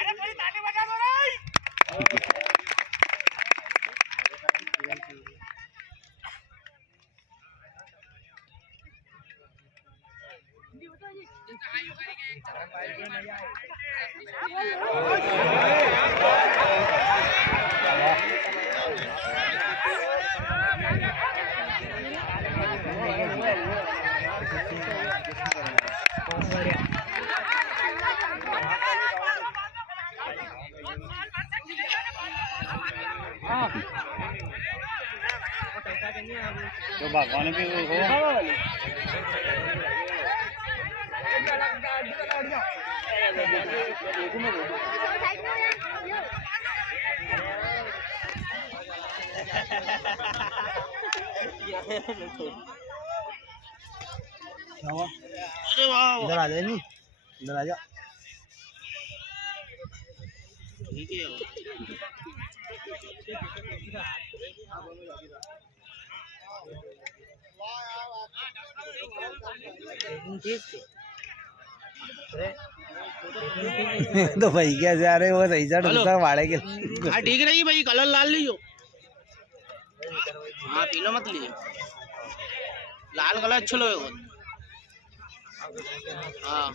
अरे थोड़ी ताली बजा दो रे। तो भगवान भी हो इधर आ जाए, नहीं इधर आ जा। तो भाई क्या जा रहे हो सही सा वाड़े के। हाँ ठीक रही भाई, कलर लाल लीजिए। हाँ पीलो मत लीजिए, लाल कलर अच्छा लगेगा। हाँ